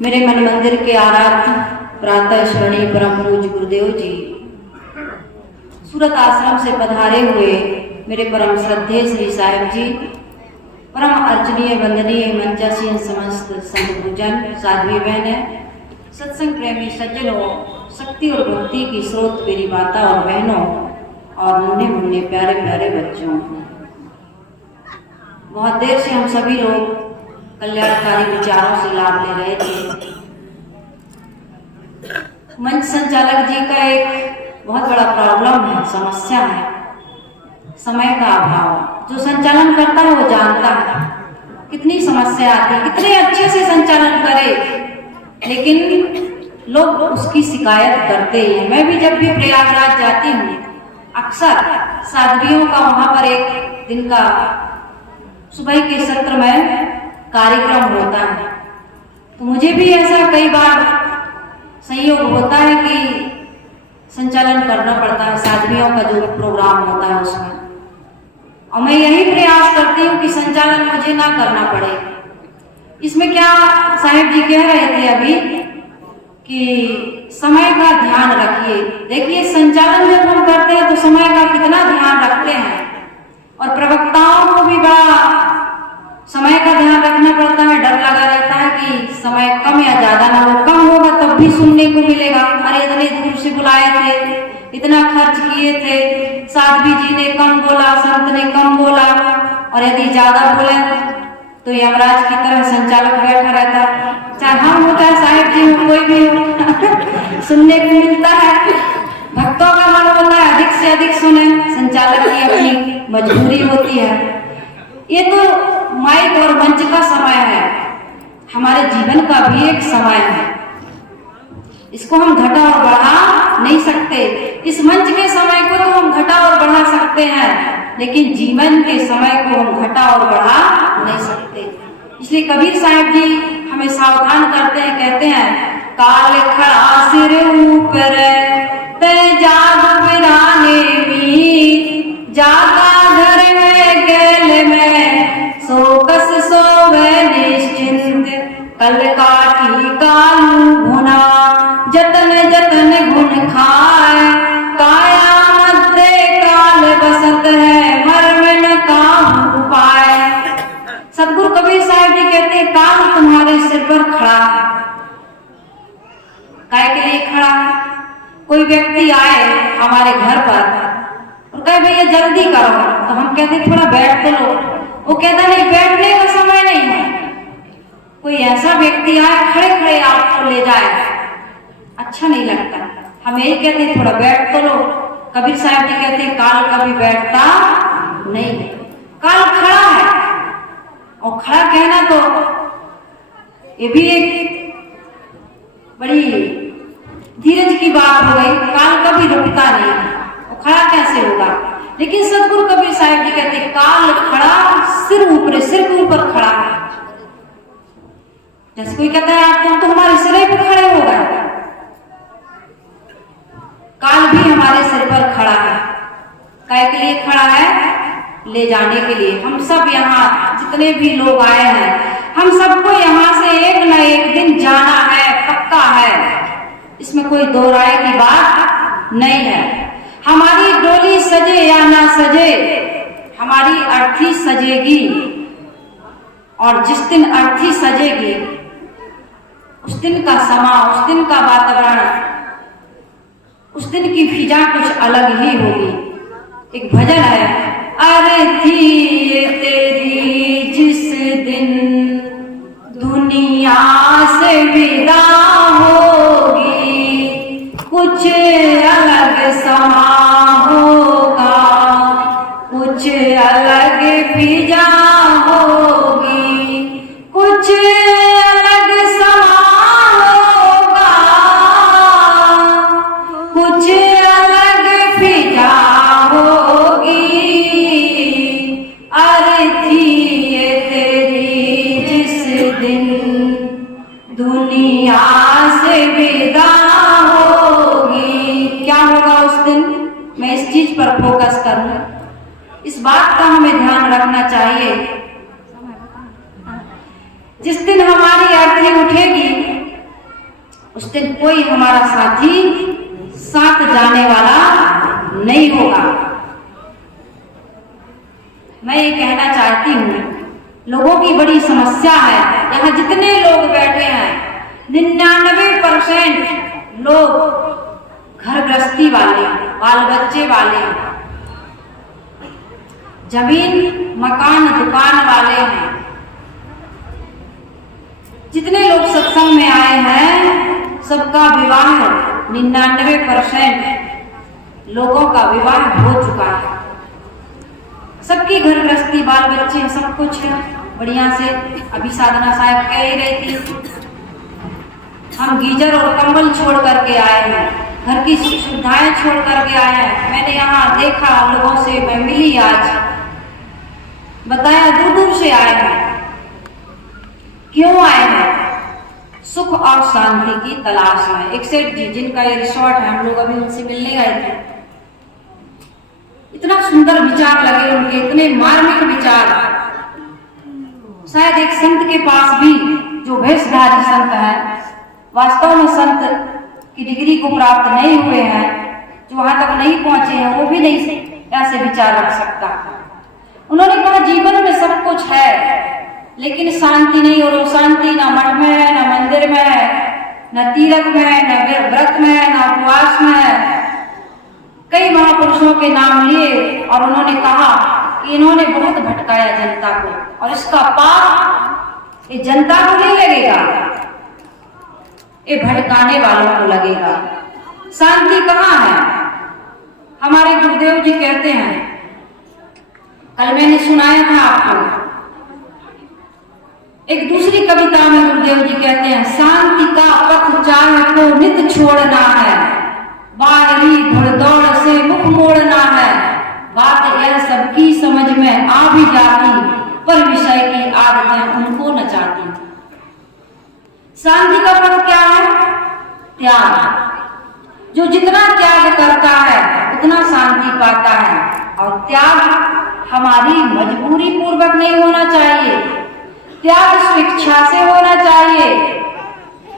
मेरे मन मंदिर के आराध्य प्रातः स्मरणीय परम पूज्य गुरुदेव जी, सूरत आश्रम से पधारे हुए मेरे परम श्रद्धेय श्री साहिब जी, परम अर्चनीय वंदनीय मंचासीन समस्त संत गुरुजन, साध्वी बहनें, सत्संग प्रेमी सज्जनों, शक्ति और भक्ति की स्रोत मेरी माता और बहनों और मुन्ने मुन्ने प्यारे प्यारे बच्चों, बहुत देर से हम सभी लोग कल्याणकारी विचारों से लाभ ले रहे थे। मंच संचालक जी का एक बहुत बड़ा प्रॉब्लम है, समस्या है, समय का अभाव। जो संचालन करता है वो जानता है कितनी समस्या आती है, कितने अच्छे से संचालन करे, लेकिन लोग उसकी शिकायत करते हैं। मैं भी जब भी प्रयागराज जाती हूँ, अक्सर साध्वियों का वहां पर एक दिन का सुबह के सत्र में कार्यक्रम होता है, तो मुझे भी ऐसा कई बार संयोग होता है कि संचालन करना पड़ता है साध्वियों का जो प्रोग्राम होता है उसमें, और मैं यही प्रयास करती हूँ कि संचालन मुझे ना करना पड़े। इसमें क्या साहिब जी कह रहे थे अभी कि समय का ध्यान रखिए। देखिए, संचालन जब हम करते हैं तो समय का कितना ध्यान रखते हैं, और प्रवक्ताओं को भी बड़ा समय का ध्यान रखना पड़ता है। डर लगा रहता है कि समय कम या ज्यादा ना हो, कम होगा तब भी सुनने को मिलेगा, अरे इतने दूर से बुलाए थे, इतना खर्च किए थे, साध्वी जी ने कम बोला, संत ने कम बोला, और यदि ज्यादा बोले तो यमराज की तरह संचालक बैठा रहता है, चाहे हम हो चाहे साहिब जी हो, कोई भी हो सुनने को मिलता है। भक्तों का मन होता है अधिक से अधिक सुने, संचालक की अपनी मजबूरी होती है। ये तो माइक और मंच का समय है, हमारे जीवन का भी एक समय है, इसको हम घटा और बढ़ा नहीं सकते। इस मंच के समय को तो हम घटा और बढ़ा सकते हैं, लेकिन जीवन के समय को हम घटा और बढ़ा नहीं सकते। इसलिए कबीर साहब जी हमें सावधान करते हैं, कहते हैं काल खड़ा सिर ऊपर ते जाग बिराने भी, जागा घर में गैल में सोकस सोवे निश्चिंत, कल काटी कालू भुना जतन जतन गुण खाए, काया मध्य काल बसत है मर्म न काहू पाए। सतगुरु कबीर साहब जी कहते हैं काल तुम्हारे सिर पर खड़ा है। काय के लिए खड़ा है? कोई व्यक्ति आए हमारे घर पर और कहे भैया जल्दी करो, तो हम कहते थोड़ा बैठ तो लो, वो कहता नहीं बैठने का समय नहीं है। कोई ऐसा व्यक्ति आए खड़े खड़े आपको ले जाए, अच्छा नहीं लगता। हम यही कहते हैं थोड़ा बैठ तो लो। कबीर साहब जी कहते हैं काल कभी बैठता नहीं, काल खड़ा है। और खड़ा कहना तो ये भी एक बड़ी धीरज की बात हो गई, काल कभी रुकता नहीं, और खड़ा कैसे होगा। लेकिन सतगुरु कबीर साहब जी कहते हैं काल खड़ा सिर ऊपर, सिर के ऊपर खड़ा है। जैसे कोई कहता है आप तो हमारे सिर पर खड़े हो गए, काल भी हमारे सिर पर खड़ा है। काय के लिए खड़ा है? ले जाने के लिए। हम सब यहाँ जितने भी लोग आए हैं, हम सबको यहाँ से एक न एक दिन जाना है, पक्का है, इसमें कोई दो राय की बात नहीं है। हमारी डोली सजे या ना सजे, हमारी अर्थी सजेगी, और जिस दिन अर्थी सजेगी उस दिन का समा, उस दिन का वातावरण, उस दिन की फिजा कुछ अलग ही होगी। एक भजन है, अरे थी तेरी जिस दिन दुनिया से विदा होगी, कुछ अलग समा होगा, कुछ अलग फिजा होगी, कुछ अलग समा होगा, कुछ अलग फिजा होगी। अरे थी तेरी जिस दिन दुनिया से विदा होगी, क्या होगा उस दिन? मैं इस चीज पर फोकस करूं, इस बात का हमें ध्यान रखना चाहिए। जिस दिन हमारी अर्थी उठेगी उस दिन कोई हमारा साथी साथ जाने वाला नहीं होगा। मैं ये कहना चाहती हूँ, लोगों की बड़ी समस्या है। यहाँ जितने लोग बैठे हैं 99% लोग घर गृहस्थी वाले, बाल बच्चे वाले, जमीन मकान दुकान वाले हैं। जितने लोग सत्संग में आए हैं सबका विवाह 99% लोगों का विवाह हो चुका है। सबकी घर गृहस्थी बाल बच्चे सब कुछ है बढ़िया से। अभी साधना साहब कह ही रही थी, हम गीजर और कंबल छोड़ करके आए हैं, घर की सुविधाएं छोड़ करके आए हैं। मैंने यहाँ देखा लोगों से, मैं मिली आज, बताया दूर दूर से आए हैं। क्यों आए हैं? सुख और शांति की तलाश में। एक सेठ जी जिनका ये रिसोर्ट है, हम लोग अभी उनसे मिलने गए थे। इतना सुंदर विचार लगे उनके, इतने मार्मिक विचार। शायद एक संत के पास भी, जो वेशधारी संत है, वास्तव में संत की डिग्री को प्राप्त नहीं हुए हैं, जो वहां तक नहीं पहुंचे हैं, वो भी नहीं ऐसे विचार रख सकता। उन्होंने कहा जीवन में सब कुछ है लेकिन शांति नहीं, और वो शांति ना मठ में है, ना मंदिर में है, न तीर्थ में है, न व्रत में है, न उपवास में है। कई महापुरुषों के नाम लिए और उन्होंने कहा कि इन्होंने बहुत भटकाया जनता को, और इसका पाप ये जनता को नहीं लगेगा, ये भटकाने वालों को लगेगा। शांति कहाँ है? हमारे गुरुदेव जी कहते हैं, कल मैंने सुनाया था आपको, एक दूसरी कविता में गुरुदेव जी कहते हैं, शांति का पथ चाहे को नित छोड़ना है, बाहरी भड़दौड़ से मुख मोड़ना है। बात यह सबकी समझ में आ भी जाती, पर विषय की आदतें उनको न चाहती। शांति का पथ क्या है? त्याग। जो जितना त्याग करता है उतना शांति पाता है। और त्याग हमारी मजबूरी पूर्वक नहीं होना चाहिए, त्याग स्वेच्छा से होना चाहिए,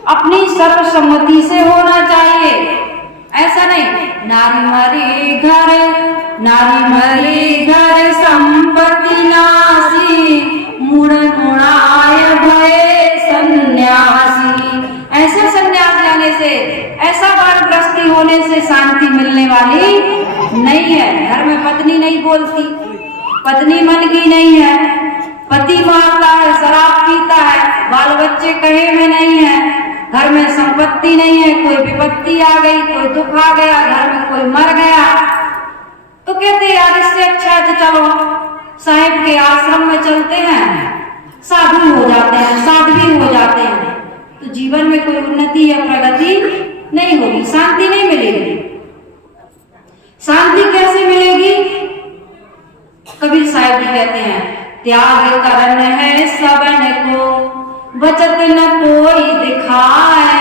अपनी सर्वसम्मति से होना चाहिए। ऐसा नहीं नारी मरे घर संपत्ति नासी, मुड़ मुड़ाय भय सन्यासी। ऐसे सन्यास लेने से, ऐसा वानप्रस्थी होने से शांति मिलने वाली नहीं है। घर में पत्नी नहीं बोलती, पत्नी मन की नहीं है, पति मारता है, शराब पीता है, बाल बच्चे कहे में नहीं है, घर में संपत्ति नहीं है, कोई विपत्ति आ गई, कोई दुख आ गया, घर में कोई मर गया, तो कहते यार इससे अच्छा है चलो साहिब के आश्रम में चलते हैं, साधु हो जाते हैं, साध्वी हो जाते हैं। तो जीवन में कोई उन्नति या प्रगति नहीं होगी, शांति नहीं मिलेगी। शांति कैसे मिलेगी? कबीर साहिब जी कहते हैं, त्याग करन है सबन को, बचत न कोई दिखाए,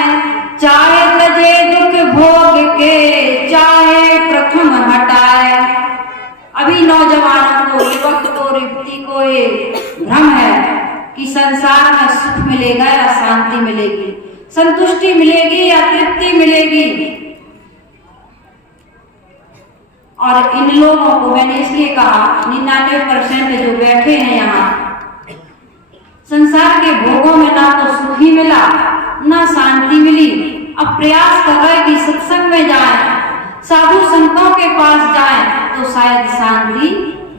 चाहे तजे दुख भोग के, चाहे प्रथम हटाए। अभी नौजवानों को, युवक को, युवती को ये भ्रम है कि संसार में सुख मिलेगा या शांति मिलेगी, संतुष्टि मिलेगी या तृप्ति मिलेगी। और इन लोगों को मैंने इसलिए कहा 99% जो बैठे हैं यहाँ, संसार के भोगों में ना तो सुख ही मिला ना शांति मिली। अब प्रयास कर रहे कि सत्संग में जाएं, साधु संतों के पास जाएं तो शायद शांति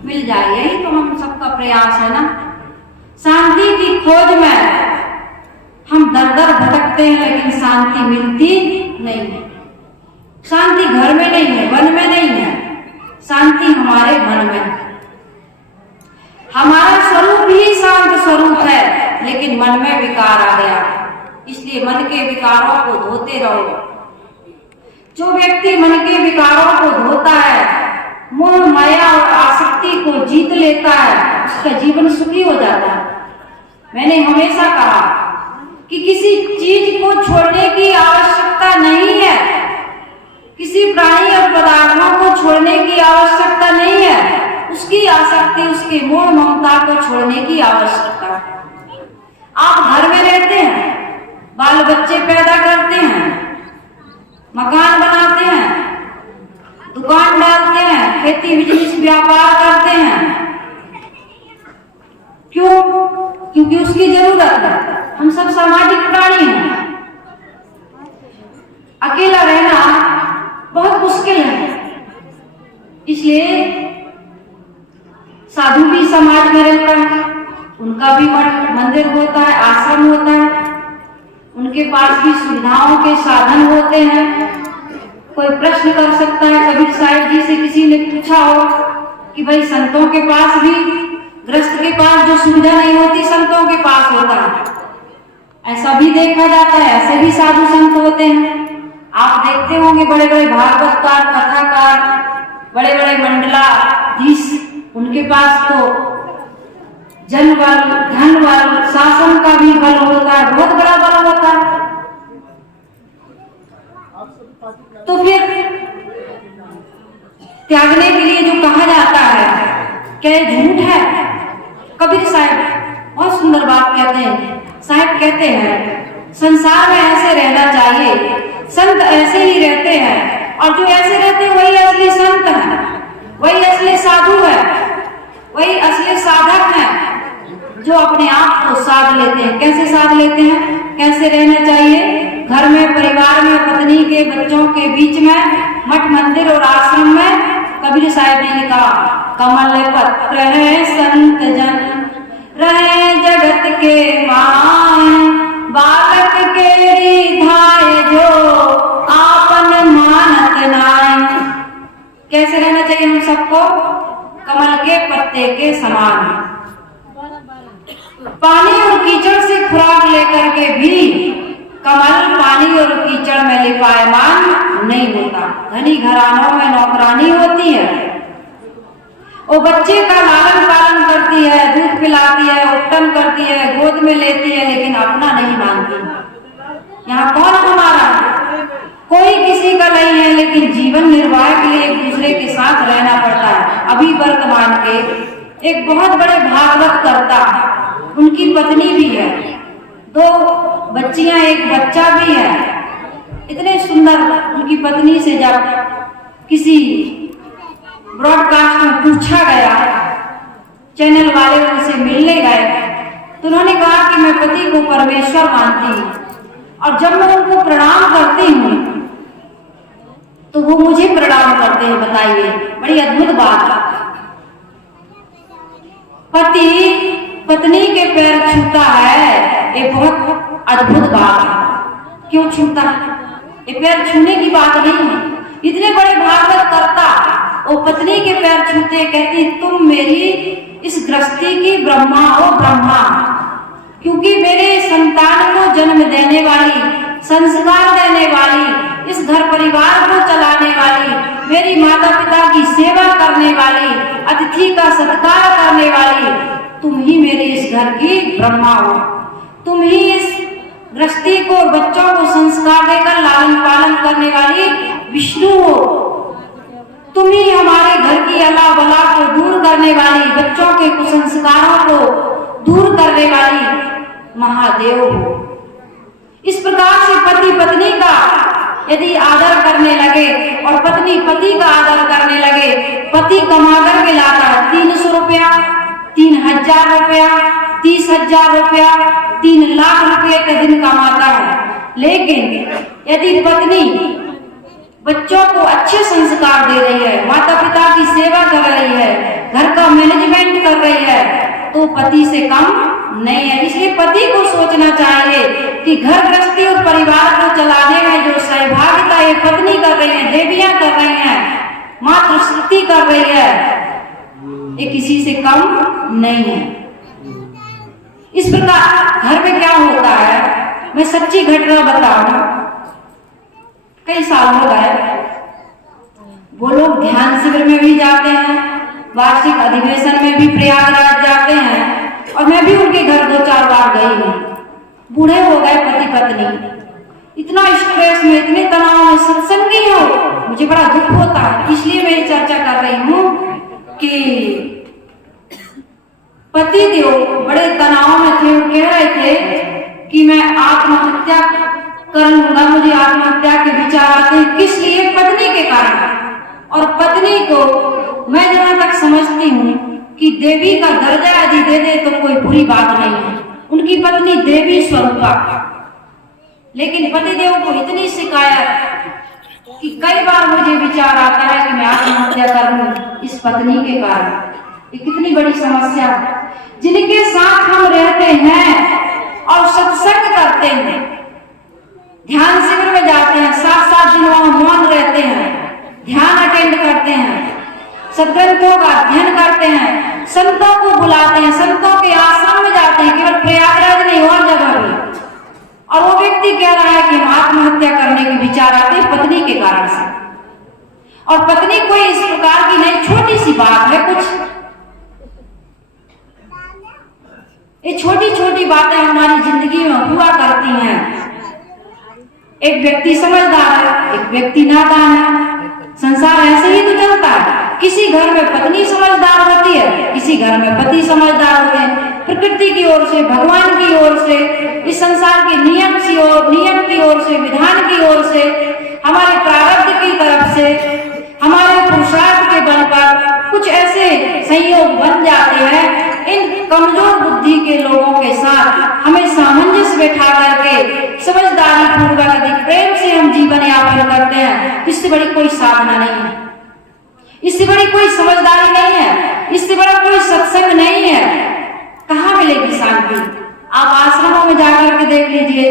मिल जाए। यही तो हम सबका प्रयास है ना। शांति की खोज में हम दर दर भटकते हैं लेकिन शांति मिलती नहीं है। शांति घर में नहीं है, वन में नहीं है, शांति हमारे मन में है। हमारा स्वरूप ही शांत स्वरूप है लेकिन मन में विकार आ गया, इसलिए मन के विकारों को धोते रहो। जो व्यक्ति मन के विकारों को धोता है, मोह माया और आसक्ति को जीत लेता है, उसका जीवन सुखी हो जाता है। मैंने हमेशा कहा कि किसी चीज को छोड़ने की आवश्यकता नहीं है, किसी प्राणी और पदार्थों को छोड़ने की आवश्यकता नहीं है, उसकी आसक्ति, उसके मोह ममता को छोड़ने की आवश्यकता है। आप घर में रहते हैं, बाल बच्चे पैदा करते हैं, मकान बनाते हैं, दुकान डालते हैं, खेती बिजनेस व्यापार करते हैं। क्यों? क्योंकि उसकी जरूरत है। हम सब सामाजिक प्राणी हैं। अकेला रहना बहुत मुश्किल है, इसलिए साधु भी समाज में रहता है, उनका भी मंदिर होता है, आश्रम होता है, उनके पास भी सुविधाओं के साधन होते हैं। कोई प्रश्न कर सकता है। कबीर साहिब जी से किसी ने पूछा हो कि भाई संतों के पास भी, गृहस्थ के पास जो सुविधा नहीं होती संतों के पास होता है, ऐसा भी देखा जाता है। ऐसे भी साधु संत होते हैं। आप देखते होंगे बड़े बड़े भागवतकार, कथाकार, बड़े बड़े मंडलाधीश, उनके पास तो जन बल, धन बल, शासन का भी बल होता है, बहुत बड़ा बल होता है। तो फिर त्यागने के लिए जो कहा जाता है, क्या झूठ है? कबीर साहब बहुत सुंदर बात कहते हैं। साहब कहते हैं संसार में ऐसे रहना चाहिए, संत ऐसे ही रहते हैं, और जो ऐसे रहते हैं वही असली संत है, वही असली साधु है, वही असली साधक है, जो अपने आप को साध लेते हैं। कैसे साध लेते हैं? कैसे रहना चाहिए? घर में, परिवार में, पत्नी के, बच्चों के बीच में, मठ मंदिर और आश्रम में। कबीर साहब ने कहा, कमल पत्र है संत जन, रहे जगत के माय, बालक के रिधाय जो आपन मानत नाय। कैसे रहना चाहिए हम सबको? कमल के पत्ते के समान। पानी और कीचड़ से खुराक लेकर के भी कमल पानी और कीचड़ में लिपायमान नहीं होता। धनी घरानों में नौकरानी होती है, वो बच्चे का लालन पालन करती है, दूध पिलाती है, उपटन करती है, गोद में लेती है, लेकिन अपना नहीं मानती। यहाँ कौन हमारा? कोई किसी का नहीं है, लेकिन जीवन निर्वाह के लिए एक दूसरे के साथ रहना पड़ता है। अभी वर्तमान के एक बहुत बड़े भागवत करता, उनकी पत्नी भी है, 2 बच्चियां, एक बच्चा भी है। इतने सुंदर उनकी पत्नी से जब किसी ब्रॉडकास्ट में पूछा गया, चैनल वाले उनसे मिलने गए, तो उन्होंने कहा कि मैं पति को परमेश्वर मानती हूँ, और जब मैं उनको प्रणाम करती हूँ तो वो मुझे प्रणाम करते हैं। बताइए, बड़ी अद्भुत बात है। पति पत्नी के पैर छूता है, ये बहुत अद्भुत बात है। क्यों छूता है? ये पैर छूने की बात नहीं है। इतने बड़े भागवत करता वो पत्नी के पैर छूते, कहती तुम मेरी इस गृहस्थी की ब्रह्मा हो ब्रह्मा, क्योंकि मेरे संतान को जन्म देने वाली, संस्कार देने वाली, इस घर परिवार को चलाने वाली, मेरी माता पिता की सेवा करने वाली, अतिथि का सत्कार करने वाली, तुम ही मेरे इस घर की ब्रह्मा हो। तुम ही इस गृहस्थी को, बच्चों को संस्कार देकर लालन पालन करने वाली विष्णु हो। तुम ही हमारे घर की अला बला को दूर करने वाली, बच्चों के कुसंस्कारों को दूर करने वाली महादेव हो। इस प्रकार से पति पत्नी का यदि आदर करने लगे और पत्नी पति का आदर करने लगे, पति कमा कर के लाता है 300 रुपया, 3000 रुपया, 30,000 रुपया, 3 लाख रुपये का दिन कमाता है। लेकिन यदि पत्नी बच्चों को अच्छे संस्कार दे रही है, माता पिता की सेवा कर रही है, घर का मैनेजमेंट कर रही है, तो पति से कम नहीं है। इसलिए पति को सोचना चाहिए कि घर गृहस्थी और परिवार को चलाने में जो सहभागिता ये पत्नी कर रही है, देवियां कर रही हैं, मातृशक्ति कर रही है, ये किसी से कम नहीं है। इस प्रकार घर में क्या होता है, मैं सच्ची घटना बताऊं। कई साल हो गए, वो लोग ध्यान शिविर में भी जाते हैं, वार्षिक अधिवेशन में भी प्रयागराज जाते हैं, और मैं भी उनके घर 2-4 बार गई हूँ। बूढ़े हो गए पति पत्नी, इतना स्ट्रेस में, इतने तनाव में, सत्संगी हो, मुझे बड़ा दुख होता है। इसलिए मैं चर्चा कर रही हूँ कि पति देव बड़े तनाव में थे, कह रहे थे कि मैं आप आत्महत्या कर लूंगा, मुझे आत्महत्या के विचार आते हैं। किस लिए? पत्नी के कारण। और पत्नी को मैं जहां तक समझती हूँ कि देवी का दर्जा यदि दे दे तो कोई बुरी बात नहीं है। उनकी पत्नी देवी स्वरूपा, लेकिन पतिदेव को इतनी शिकायत कि कई बार मुझे विचार आता है कि मैं आत्महत्या कर लूं इस पत्नी के कारण। ये कितनी बड़ी समस्या है। जिनके साथ हम रहते हैं और सत्संग करते हैं, ध्यान शिविर में जाते हैं, 7-7 दिन वहां मौन रहते हैं, ध्यान अटेंड करते हैं, सदग्रंथों का अध्ययन करते हैं, संतों को बुलाते हैं, संतों के आश्रम में जाते हैं, केवल प्रयागराज नहीं और जगह भी। और वो व्यक्ति कह रहा है कि हम आत्महत्या करने के विचार आते हैं पत्नी के कारण से। और पत्नी कोई इस प्रकार की नहीं, छोटी सी बात है, कुछ ये छोटी छोटी बातें हमारी जिंदगी में हुआ करती हैं। एक व्यक्ति समझदार है, एक व्यक्ति नादान है। संसार ऐसे ही तो चलता है। किसी घर में पत्नी समझदार होती है, किसी घर में पति समझदार होते हैं। प्रकृति की ओर से, भगवान की ओर से, इस संसार के नियम की ओर से, विधान की ओर से, हमारे प्रारब्ध की तरफ से, हमारे पुरुषार्थ के बल पर कुछ ऐसे संयोग बन जाते हैं। इन कमजोर बुद्धि के लोगों के साथ हमें सामंजस्य बैठा करके समझदारी पूर्वक यदि प्रेम से हम जीवन यापन करते हैं, इससे बड़ी कोई साधना नहीं है, इससे बड़ी कोई समझदारी नहीं है, इससे बड़ा कोई सत्संग नहीं है। कहाँ मिलेगी शांति? आप आश्रमों में जाकर के देख लीजिए,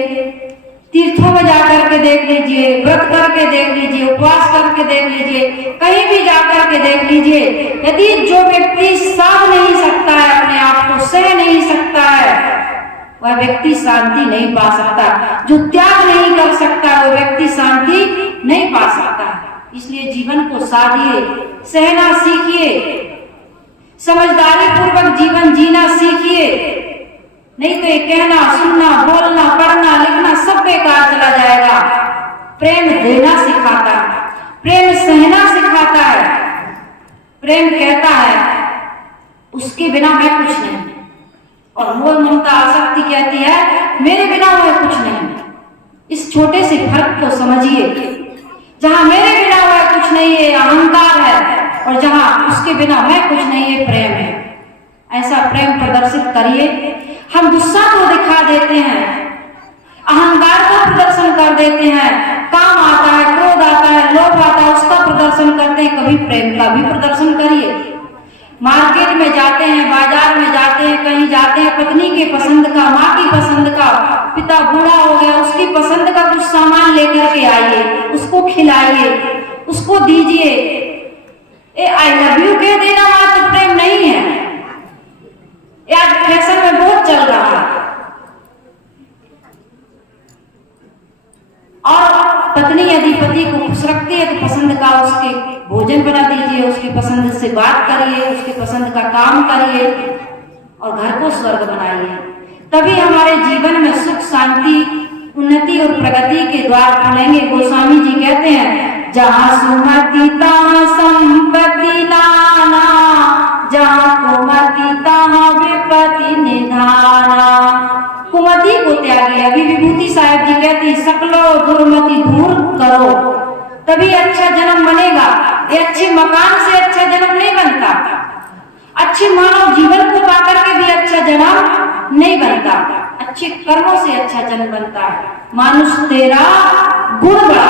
तीर्थों में जाकर के देख लीजिए, व्रत करके देख लीजिए, उपवास करके देख लीजिए, कहीं भी जाकर के देख लीजिए। यदि जो व्यक्ति सह नहीं सकता है, अपने आप को सह नहीं सकता है, वह व्यक्ति शांति नहीं पा सकता। जो त्याग नहीं कर सकता वह व्यक्ति शांति नहीं पा सकता। इसलिए जीवन को साधिए, सहना सीखिए, समझदारी पूर्वक जीवन जीना सीखिए। नहीं तो ये कहना, सुनना, बोलना, पढ़ना, लिखना सब बेकार चला जाएगा। प्रेम देना सिखाता है, प्रेम सहना सिखाता है। प्रेम कहता है उसके बिना मैं कुछ नहीं, और मोह ममता आसक्ति कहती है मेरे बिना वह कुछ नहीं। इस छोटे से फर्क को समझिए। जहां मेरे बिना वह कुछ नहीं है अहंकार है, और जहां उसके बिना मैं कुछ नहीं है प्रेम है। ऐसा प्रेम प्रदर्शित करिए। हम गुस्सा को दिखा देते हैं, अहंकार का प्रदर्शन कर देते हैं, काम आता है, क्रोध आता है, लोभ आता है, उसका प्रदर्शन करते हैं। कभी प्रेम का भी प्रदर्शन करिए। मार्केट में जाते हैं, बाजार में जाते हैं, कहीं जाते हैं, पत्नी के पसंद का, माँ की पसंद का, पिता बूढ़ा हो गया उसकी पसंद का कुछ सामान लेकर के आइए, उसको खिलाइए, उसको दीजिए। आई लव यू कह देना मात्र प्रेम नहीं है। आज फैशन में बहुत चल रहा है। और पत्नी यदि पति को खुश रखती है तो पसंद का उसके भोजन बना दीजिए, उसकी पसंद से बात करिए, उसकी पसंद का काम करिए और घर को स्वर्ग बनाइए। तभी हमारे जीवन में सुख, शांति, उन्नति और प्रगति के द्वार खुलेंगे। गोस्वामी जी कहते हैं जहाँ सुमति तहाँ संपत्ति नाना, जहाँ कुमति तहाँ विपत्ति निधाना। कुमति को त्यागे। अभी विभूति साहब जी कहती सकलो दुर्मति दूर करो, तभी अच्छा जन्म बनेगा। ये अच्छे मकान से अच्छा जन्म नहीं बनता, अच्छे मानव जीवन को पाकर के भी अच्छा जन्म नहीं बनता, अच्छे कर्मों से अच्छा जन्म बनता है। मानुष तेरा गुण बड़ा,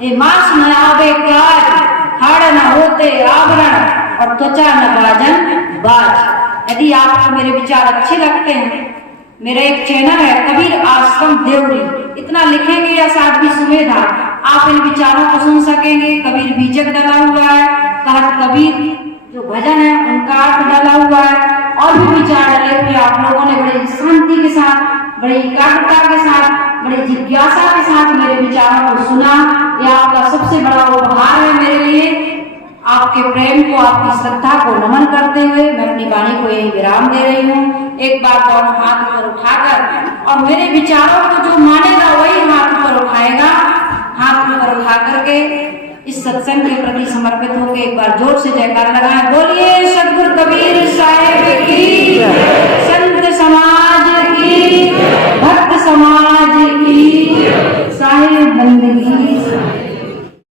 ये मांस न आवे काज, हाड़ न होते आवरण, और त्वचा न बाजन बाज। यदि आपको मेरे विचार अच्छे लगते हैं, मेरा एक चैनल है कबीर आश्रम देवरी, इतना लिखेंगे या साथ भी सुमेधा, आप इन विचारों को सुन सकेंगे। कबीर बीजक डाला हुआ है, कहत कबीर जो भजन है उनका अर्थ डाला हुआ है, और भी विचार डाले हुए आप लोगों ने बड़ी शांति के साथ, बड़ी एकाग्रता के साथ, बड़ी जिज्ञासा के साथ मेरे विचारों को सुना। यह आपका सबसे बड़ा उपहार है मेरे लिए। आपके प्रेम को, आपकी श्रद्धा को नमन करते हुए मैं अपनी वाणी को यही विराम दे रही हूँ। एक बार दोनों हाथ ऊपर उठाकर, और मेरे विचारों को जो मानेगा वही हाथ ऊपर उठाएगा। हाथ ऊपर उठा करके इस सत्संग के प्रति समर्पित होकर एक बार जोर से जयकार लगाएं। बोलिए सद्गुरु कबीर साहिब की, संत समाज की, भक्त समाज बंदगी